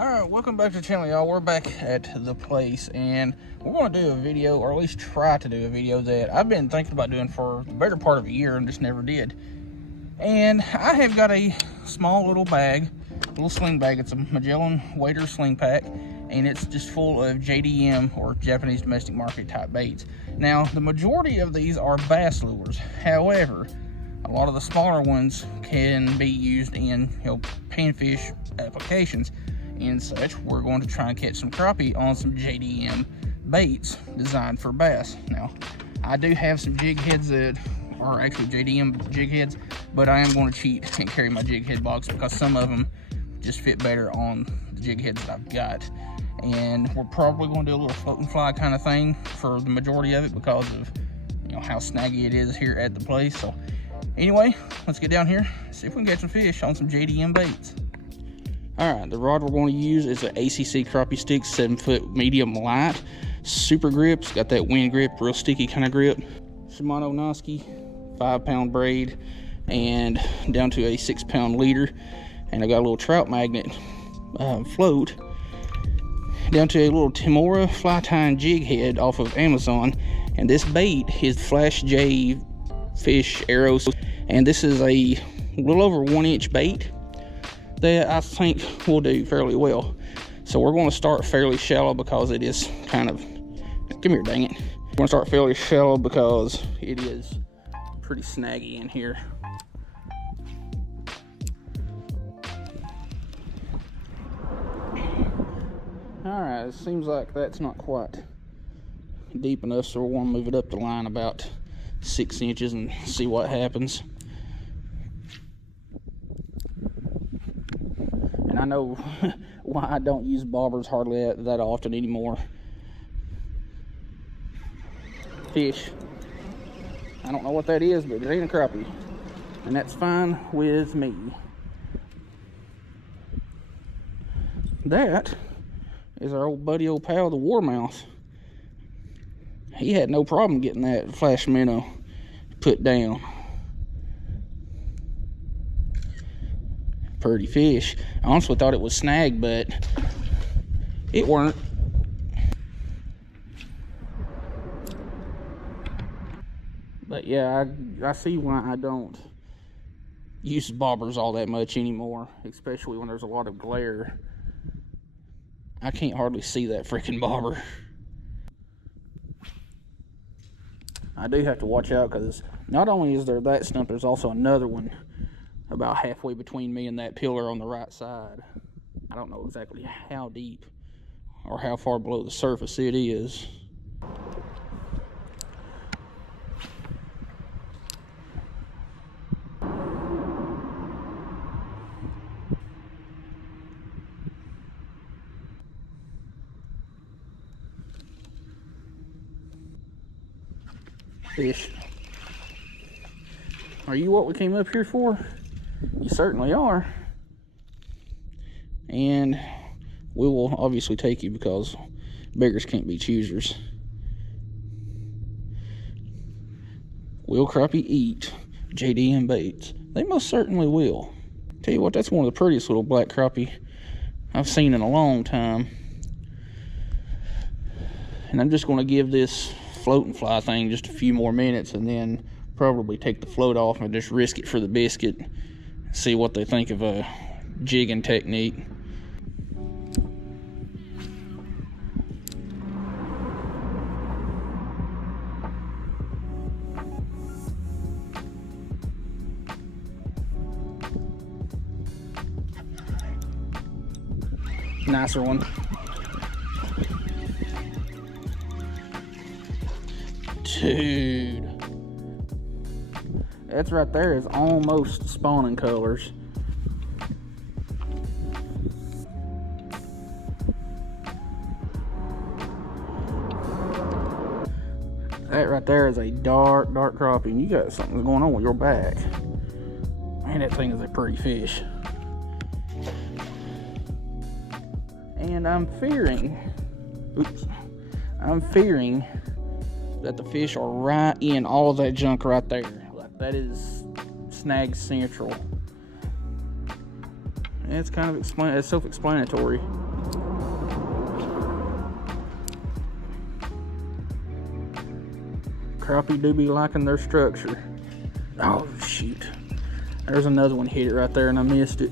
Alright, welcome back to the channel, y'all. We're back at the place, and we're going to do a video, or at least try to do a video that I've been thinking about doing for the better part of a year and just never did. And I have got a small little bag, a little sling bag. It's a Magellan Wader sling pack, and it's just full of JDM, or Japanese domestic market type baits. Now, the majority of these are bass lures. However, a lot of the smaller ones can be used in, panfish applications and such. We're going to try and catch some crappie on some JDM baits designed for bass. Now, I do have some jig heads that are actually JDM jig heads, but I am going to cheat and carry my jig head box because some of them just fit better on the jig heads that I've got. And we're probably going to do a little float and fly kind of thing for the majority of it because of how snaggy it is here at the place. So anyway, let's get down here, see if we can catch some fish on some JDM baits. Alright, the rod we're going to use is an ACC crappie stick, 7-foot medium light, super grip. It's got that wind grip, real sticky kind of grip. Shimano Noski, 5-pound braid, and down to a 6-pound leader. And I got a little trout magnet float down to a little Timora fly tying jig head off of Amazon. And this bait is Flash J fish arrows, and this is a little over 1-inch bait that I think will do fairly well. So we're going to start fairly shallow because it is kind of, come here, dang it. We're going to start fairly shallow because it is pretty snaggy in here. Alright, it seems like that's not quite deep enough, so we're going to move it up the line about 6 inches and see what happens. And I know why I don't use bobbers hardly that often anymore. Fish. I don't know what that is, but it ain't a crappie. And that's fine with me. That is our old buddy, old pal, the warmouth. He had no problem getting that flash minnow put down. Pretty fish. I honestly thought it was snag, but it weren't. But yeah, I see why I don't use bobbers all that much anymore, especially when there's a lot of glare. I can't hardly see that freaking bobber. I do have to watch out because not only is there that stump, there's also another one about halfway between me and that pillar on the right side. I don't know exactly how deep or how far below the surface it is. Fish. Are you what we came up here for? You certainly are. And we will obviously take you because beggars can't be choosers. Will crappie eat JDM baits? They most certainly will. Tell you what, that's one of the prettiest little black crappie I've seen in a long time. And I'm just going to give this float and fly thing just a few more minutes and then probably take the float off and just risk it for the biscuit. See what they think of a jigging technique. Nicer one. Dude. That's right there is almost spawning colors. That right there is a dark crappie, and you got something going on with your back. Man, that thing is a pretty fish. And I'm fearing that the fish are right in all of that junk right there. Like, that is snag central. And it's kind of self-explanatory. Crappie do be liking their structure. Oh, shoot. There's another one hit it right there and I missed it.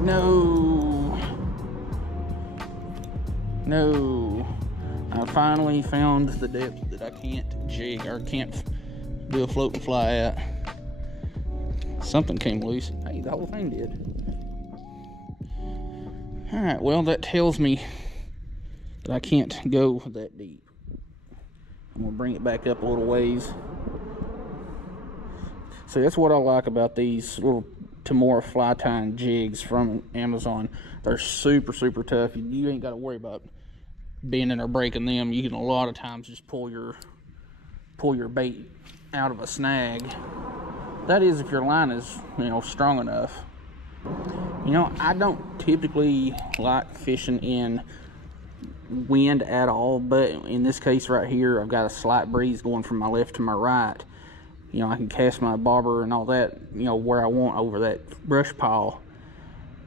No. No. I finally found the depth that I can't jig or can't do a float and fly at. Something came loose. Hey, the whole thing did. Alright, well, that tells me that I can't go that deep. I'm going to bring it back up a little ways. So that's what I like about these little Tamora fly tying jigs from Amazon. They're super, super tough. You ain't got to worry about bending or breaking them. You can a lot of times just pull your bait out of a snag. That is if your line is, you know, strong enough. You know, I don't typically like fishing in wind at all, but in this case right here, I've got a slight breeze going from my left to my right. You know, I can cast my bobber and all that, you know, where I want over that brush pile,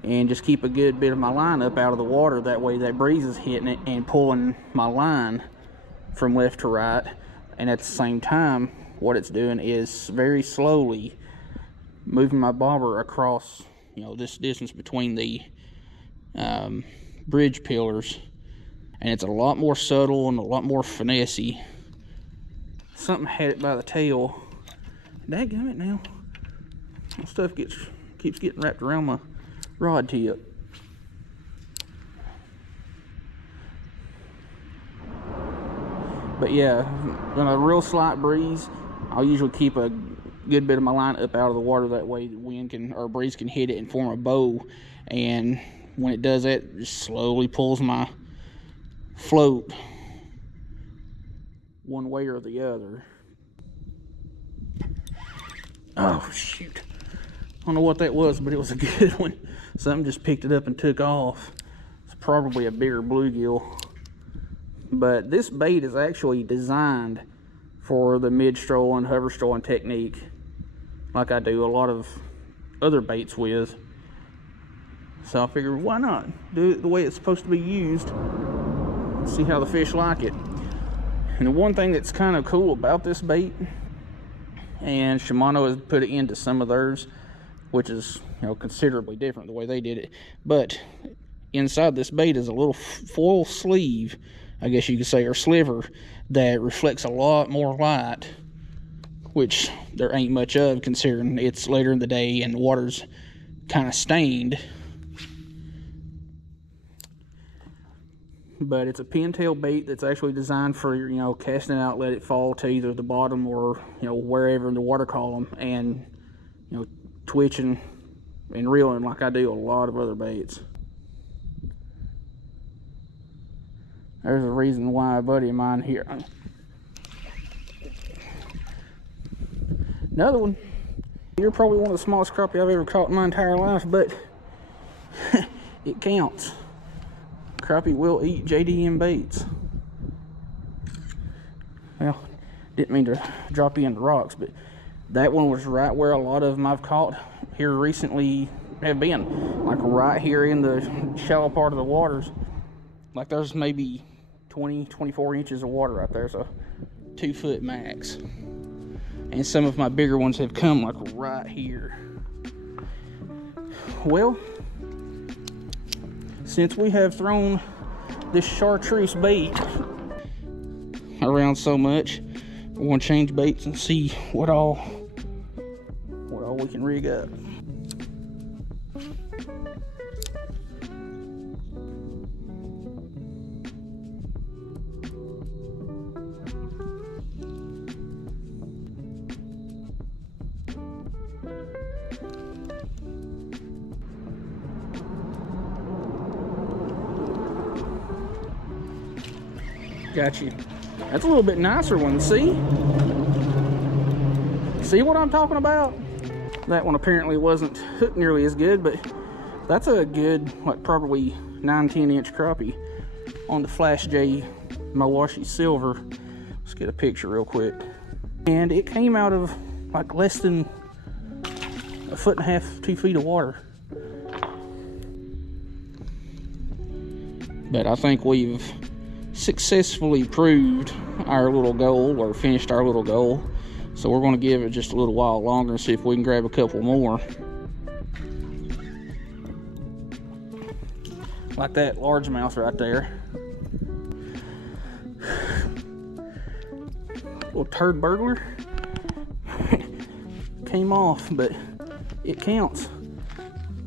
and just keep a good bit of my line up out of the water. That way that breeze is hitting it and pulling my line from left to right, and at the same time what it's doing is very slowly moving my bobber across, you know, this distance between the bridge pillars, and it's a lot more subtle and a lot more finessey. Something had it by the tail. Dadgummit now. My stuff keeps getting wrapped around my rod tip. But yeah, on a real slight breeze, I'll usually keep a good bit of my line up out of the water. That way the wind can, or breeze can hit it and form a bow. And when it does that, it just slowly pulls my float one way or the other. Oh, shoot. I don't know what that was, but it was a good one. Something just picked it up and took off. It's probably a bigger bluegill. But this bait is actually designed for the mid-stroll and hover strolling technique, like I do a lot of other baits with. So I figured, why not do it the way it's supposed to be used? See how the fish like it. And the one thing that's kind of cool about this bait, and Shimano has put it into some of theirs, which is, you know, considerably different the way they did it, but inside this bait is a little foil sleeve, I guess you could say, or sliver, that reflects a lot more light, which there ain't much of considering it's later in the day and the water's kind of stained. But it's a pintail bait that's actually designed for, you know, casting out, let it fall to either the bottom or, you know, wherever in the water column, and, you know, twitching and reeling like I do a lot of other baits. There's a reason why a buddy of mine here. Another one. You're probably one of the smallest crappie I've ever caught in my entire life, but it counts. Crappie will eat JDM baits. Well, didn't mean to drop you in the rocks, but that one was right where a lot of them I've caught here recently have been. Like right here in the shallow part of the waters. Like there's maybe 24 inches of water right there, so 2 foot max. And some of my bigger ones have come like right here. Well, since we have thrown this chartreuse bait around so much, we're going to change baits and see what all we can rig up. Got you. That's a little bit nicer one. See what I'm talking about? That one apparently wasn't hooked nearly as good, but that's a good, like probably 9-10 inch crappie on the Flash J Milwaukee Silver. Let's get a picture real quick. And it came out of like less than 1.5 to 2 feet of water. But I think we've successfully proved our little goal, or finished our little goal. So we're going to give it just a little while longer and see if we can grab a couple more. Like that largemouth right there. Little turd burglar. Came off, but it counts.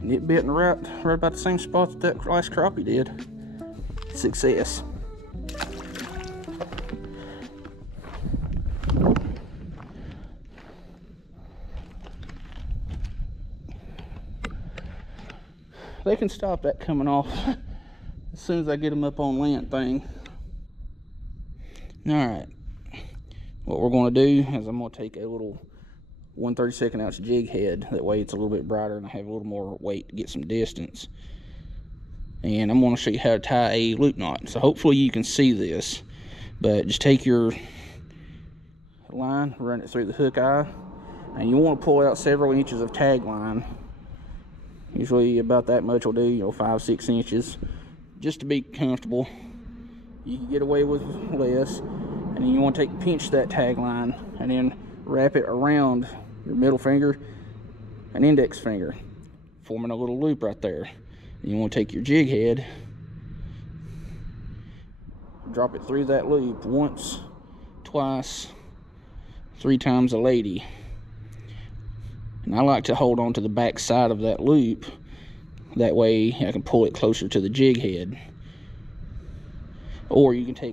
And it bit in right about the same spot that that last crappie did. Success. They can stop that coming off as soon as I get them up on land thing. Alright, what we're going to do is I'm going to take a little 1/32 ounce jig head. That way it's a little bit brighter and I have a little more weight to get some distance. And I'm going to show you how to tie a loop knot. So hopefully you can see this. But just take your line, run it through the hook eye, and you want to pull out several inches of tag line. Usually about that much will do, you know, 5-6 inches, just to be comfortable. You can get away with less. And then you want to pinch that tag line and then wrap it around your middle finger and index finger, forming a little loop right there. And you want to take your jig head, drop it through that loop once, twice, 3 times a lady. And I like to hold on to the back side of that loop. That way I can pull it closer to the jig head. Or you can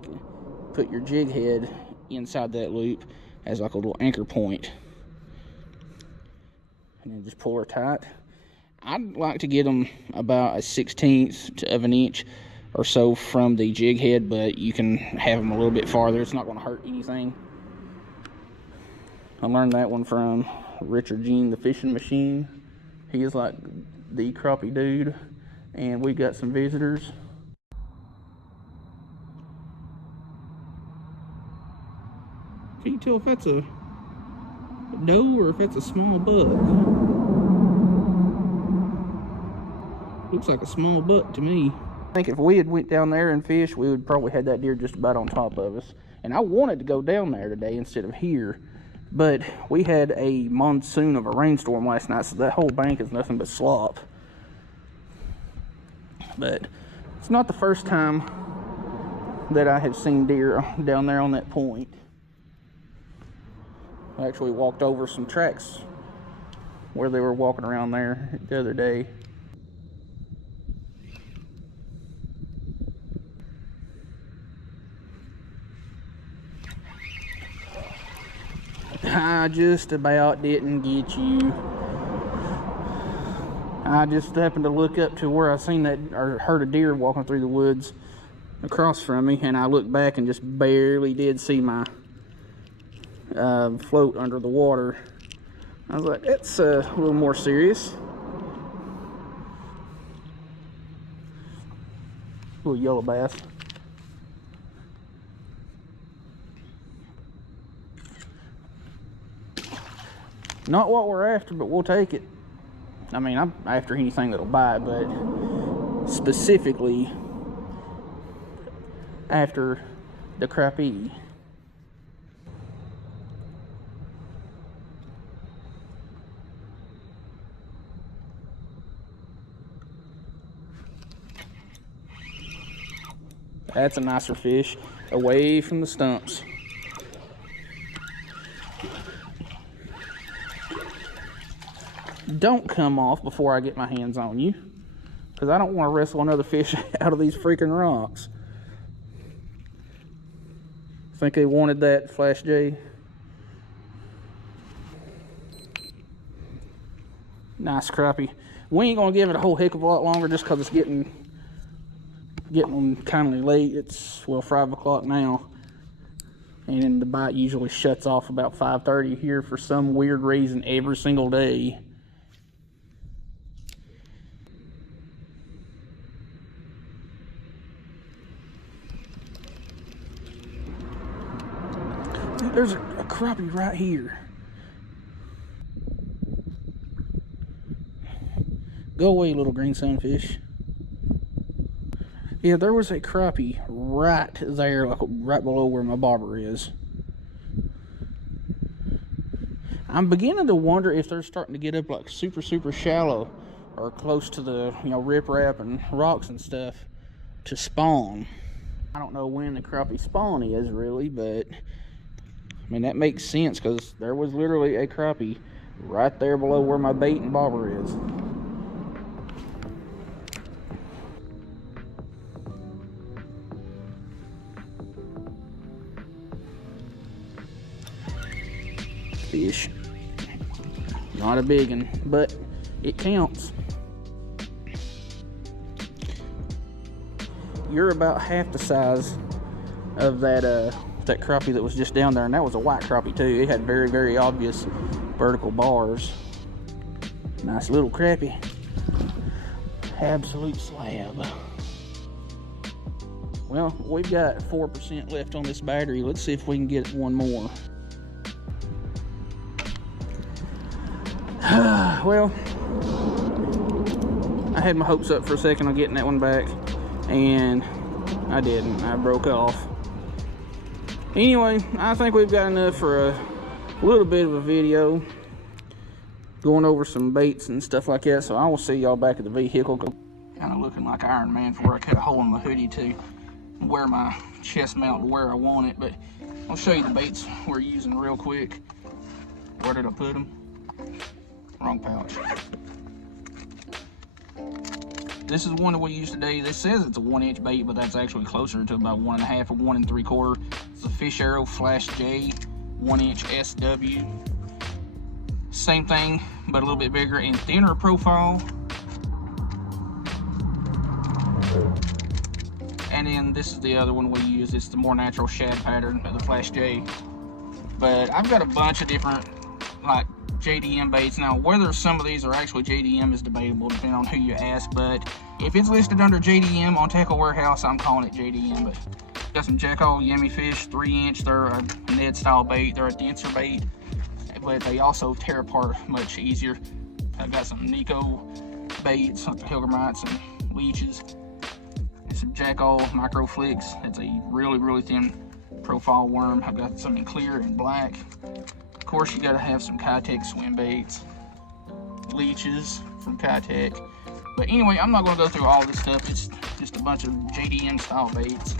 put your jig head inside that loop as like a little anchor point. And then just pull her tight. I'd like to get them about a 1/16 of an inch or so from the jig head, but you can have them a little bit farther. It's not going to hurt anything. I learned that one from Richard Jean, the fishing machine. He is like the crappie dude, and we got some visitors. Can you tell if that's a doe or if that's a small buck? Looks like a small buck to me. I think if we had went down there and fished, we would probably had that deer just about on top of us. And I wanted to go down there today instead of here. But we had a monsoon of a rainstorm last night, so that whole bank is nothing but slop. But it's not the first time that I have seen deer down there on that point. I actually walked over some tracks where they were walking around there the other day. I just about didn't get you. I just happened to look up to where I seen that, or heard a deer walking through the woods across from me, and I looked back and just barely did see my float under the water. I was like, that's a little more serious. Little yellow bass. Not what we're after, but we'll take it. I mean, I'm after anything that'll bite, but specifically after the crappie. That's a nicer fish, away from the stumps. Don't come off before I get my hands on you, because I don't want to wrestle another fish out of these freaking rocks. Think they wanted that, Flash J? Nice crappie. We ain't gonna give it a whole heck of a lot longer just because it's getting kindly late. It's, well, 5 o'clock now, and then the bite usually shuts off about 5:30 here for some weird reason every single day. There's a crappie right here. Go away, little green sunfish. Yeah, there was a crappie right there, like right below where my bobber is. I'm beginning to wonder if they're starting to get up like super shallow or close to the, you know, riprap and rocks and stuff to spawn. I don't know when the crappie spawn is really, but I mean, that makes sense because there was literally a crappie right there below where my bait and bobber is. Fish. Not a big one, but it counts. You're about half the size of that that crappie that was just down there, and that was a white crappie too. It had very obvious vertical bars. Nice little crappie. Absolute slab. Well, we've got 4% left on this battery. Let's see if we can get one more. Well, I had my hopes up for a second on getting that one back, and I didn't. I broke off. Anyway, I think we've got enough for a little bit of a video going over some baits and stuff like that, so I will see y'all back at the vehicle. Kind of looking like Iron Man for where I cut a hole in my hoodie to wear my chest mount to where I want it, but I'll show you the baits we're using real quick. Where did I put them? Wrong pouch. This is one that we use today. This says it's a 1-inch bait, but that's actually closer to about 1.5 or 1 3/4. It's a Fish Arrow Flash J 1-inch SW. Same thing, but a little bit bigger and thinner profile. And then this is the other one we use. It's the more natural shad pattern of the Flash J. But I've got a bunch of different like JDM baits. Now, whether some of these are actually JDM is debatable depending on who you ask, but if it's listed under JDM on Tackle Warehouse, I'm calling it JDM. But got some Jackall Yummy Fish 3-inch. They're a Ned style bait. They're a denser bait, but they also tear apart much easier. I've got some Nico baits, some Pilgrites and leeches, and some Jackall Micro Flicks. It's a really thin profile worm. I've got some in clear and black. Of course, you gotta have some Kitech swim baits, leeches from Kitech. But anyway, I'm not gonna go through all this stuff. It's just a bunch of JDM style baits,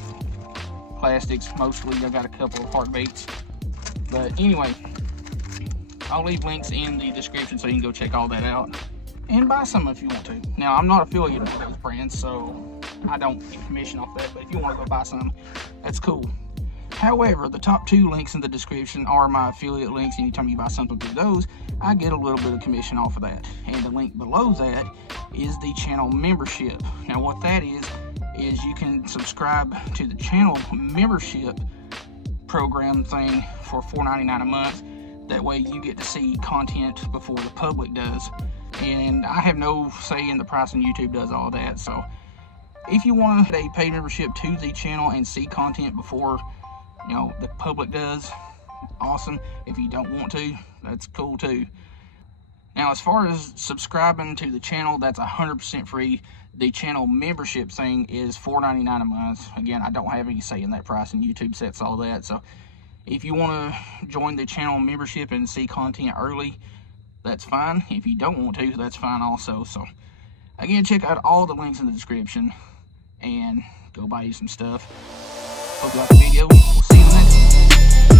plastics mostly. I got a couple of hard baits. But anyway, I'll leave links in the description so you can go check all that out and buy some if you want to. Now, I'm not affiliated with those brands, so I don't get commission off that. But if you want to go buy some, that's cool. However, the top 2 links in the description are my affiliate links. Anytime you buy something through those, I get a little bit of commission off of that. And the link below that is the channel membership. Now, what that is you can subscribe to the channel membership program thing for $4.99 a month. That way you get to see content before the public does. And I have no say in the price, and YouTube does all that. So if you want a paid membership to the channel and see content before, you know, the public does, awesome. If you don't want to, that's cool too. Now, as far as subscribing to the channel, that's 100% free. The channel membership thing is $4.99 a month. Again, I don't have any say in that price, and YouTube sets all that. So if you want to join the channel membership and see content early, that's fine. If you don't want to, that's fine also. So again, check out all the links in the description and go buy you some stuff. Hope you like the video. We'll see you in the next one.